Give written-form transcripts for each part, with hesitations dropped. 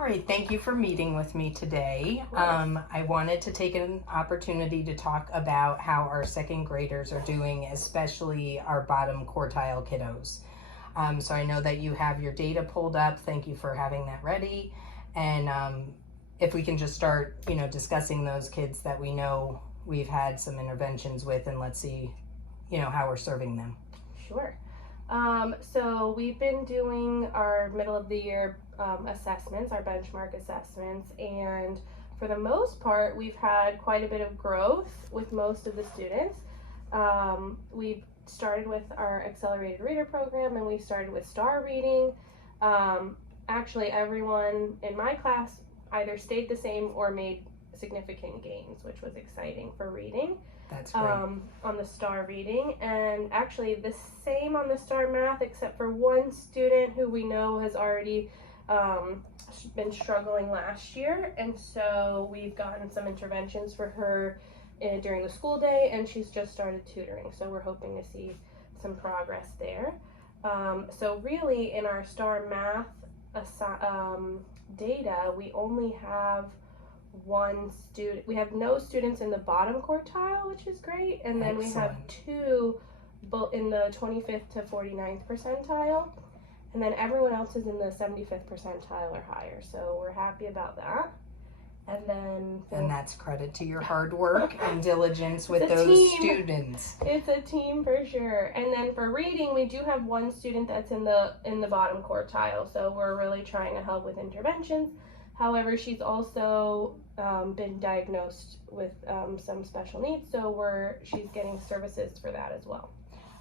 All right, thank you for meeting with me today. I wanted to take an opportunity to talk about how our second graders are doing, especially our bottom quartile kiddos. So I know that you have your data pulled up. Thank you for having that ready. And if we can just start, discussing those kids that we know we've had some interventions with, and let's see, how we're serving them. Sure. So we've been doing our middle of the year assessments, our benchmark assessments, and for the most part, we've had quite a bit of growth with most of the students. We've started with our accelerated reader program, and we started with star reading. Actually, everyone in my class either stayed the same or made significant gains, which was exciting for reading. That's great. On the star reading, and actually the same on the star math, except for one student who we know has already been struggling last year, and so we've gotten some interventions for her during the school day, and she's just started tutoring, so we're hoping to see some progress there. So really in our star math data, we only have one student. We have no students in the bottom quartile, which is great, and then we have two in the 25th to 49th percentile, and then everyone else is in the 75th percentile or higher, so we're happy about that. And that's credit to your hard work and diligence with those students. It's a team for sure. And then for reading, we do have one student that's in the bottom quartile, so we're really trying to help with interventions. However, she's also been diagnosed with some special needs, so she's getting services for that as well.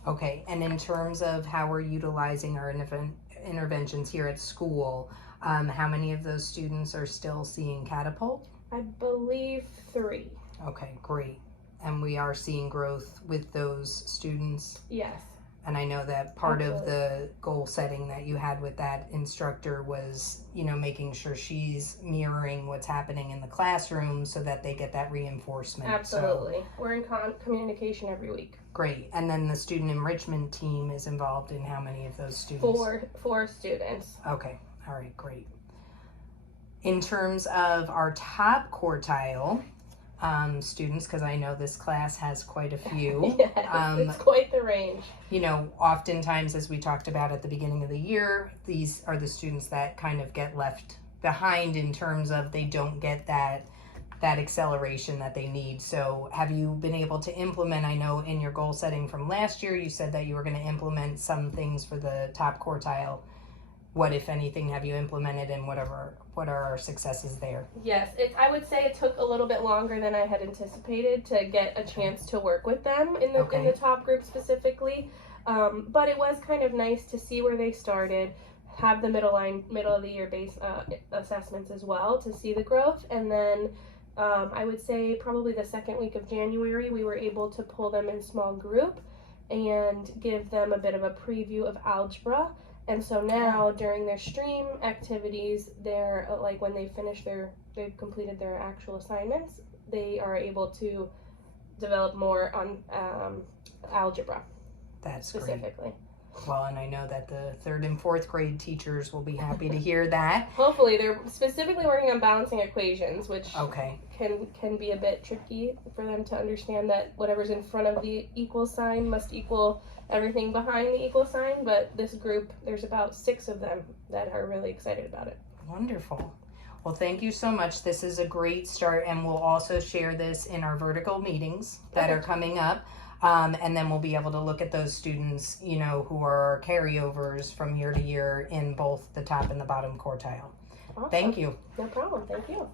Okay, and in terms of how we're utilizing our interventions here at school, how many of those students are still seeing Catapult? I believe 3. Okay, great. And we are seeing growth with those students? Yes. And I know that part of the goal setting that you had with that instructor was, making sure she's mirroring what's happening in the classroom so that they get that reinforcement. Absolutely. So, we're in communication every week. Great. And then the student enrichment team is involved in how many of those students? Four students. Okay. All right, great. In terms of our top quartile students, because I know this class has quite a few. Yes, it's quite the range. Oftentimes, as we talked about at the beginning of the year, these are the students that kind of get left behind in terms of they don't get that acceleration that they need. So have you been able to implement, I know in your goal setting from last year, you said that you were going to implement some things for the top quartile. What, if anything, have you implemented, and what are our successes there? Yes, I would say it took a little bit longer than I had anticipated to get a chance to work with them in the top group specifically. But it was kind of nice to see where they started, have the middle of the year base assessments as well to see the growth, and then I would say probably the second week of January we were able to pull them in small group and give them a bit of a preview of algebra. And so now during their stream activities, they're like when they've completed their actual assignments, they are able to develop more on algebra. That's specifically. Great. Well, and I know that the 3rd and 4th grade teachers will be happy to hear that. Hopefully, they're specifically working on balancing equations, which can be a bit tricky for them to understand that whatever's in front of the equal sign must equal everything behind the equal sign. But this group, there's about 6 of them that are really excited about it. Wonderful. Well, thank you so much. This is a great start, and we'll also share this in our vertical meetings that are coming up. And then we'll be able to look at those students, who are carryovers from year to year in both the top and the bottom quartile. Awesome. Thank you. No problem. Thank you.